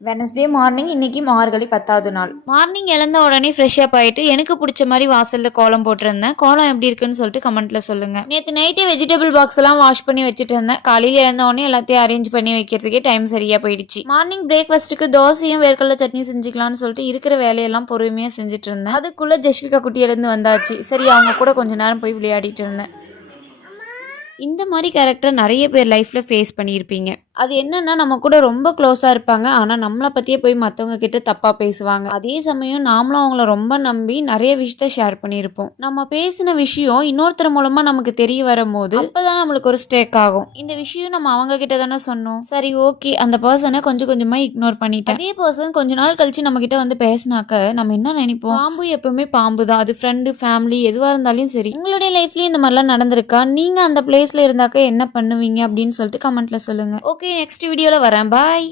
Wednesday morning இன்னைக்கு மார்கழி 10வது நாள். மார்னிங் எழுந்த உடனே ஃப்ரெஷ் அப் ஆயிட்டு எனக்கு பிடிச்ச மாதிரி வாசல்ல கோலம் போட்டிருந்தேன். கோலம் எப்படி இருக்குன்னு சொல்லிட்டு கமெண்ட்ல சொல்லுங்க. நேற்று நைட்டே வெஜிடபிள் பாக்ஸ் எல்லாம் வாஷ் பண்ணி வச்சுட்டு இருந்தேன். காலையில எழுந்த உடனே எல்லாத்தையும் அரேஞ்ச் பண்ணி வைக்கிறதுக்கே டைம் சரியா போயிடுச்சு. மார்னிங் பிரேக்ஃபாஸ்ட்டுக்கு தோசையும் வேர்க்கடலை சட்னி செஞ்சுக்கலாம்னு சொல்லிட்டு இருக்கிற வேலையெல்லாம் பொறுமையா செஞ்சுட்டு இருந்தேன். அதுக்குள்ள ஜஸ்விகா குட்டி எழுந்து வந்தாச்சு. சரி அவங்க கூட கொஞ்ச நேரம் போய் விளையாடிட்டு இருந்தேன். இந்த மாதிரி கேரக்டர் நிறைய பேர் லைஃப்ல ஃபேஸ் பண்ணியிருப்பீங்க. அது என்னன்னா நம்ம கூட ரொம்ப க்ளோஸாக இருப்பாங்க, ஆனால் நம்மளை பற்றியே போய் மற்றவங்க கிட்ட தப்பாக பேசுவாங்க. அதே சமயம் நாமளும் அவங்கள ரொம்ப நம்பி நிறைய விஷயத்த ஷேர் பண்ணியிருப்போம். நம்ம பேசின விஷயம் இன்னொருத்தர் மூலமாக நமக்கு தெரிய வரும்போது அப்போதான் நம்மளுக்கு ஒரு ஸ்டேக் ஆகும். இந்த விஷயம் நம்ம அவங்க கிட்ட தானே சொன்னோம், சரி ஓகே அந்த பர்சனை கொஞ்சம் கொஞ்சமாக இக்னோர் பண்ணிட்டேன். அதே பர்சன் கொஞ்ச நாள் கழிச்சு நம்ம கிட்ட வந்து பேசினாக்க நம்ம என்ன நினைப்போம், பாம்பு எப்பவுமே பாம்பு தான். அது ஃப்ரெண்டு ஃபேமிலி எதுவாக இருந்தாலும் சரி. உங்களுடைய லைஃப்லேயும் இந்த மாதிரிலாம் நடந்திருக்கா? நீங்கள் அந்த பிளேஸில் இருந்தாக்க என்ன பண்ணுவீங்க அப்படின்னு சொல்லிட்டு கமெண்ட்ல சொல்லுங்க. ஓகே, நெக்ஸ்ட் வீடியோல வரேன். பாய்.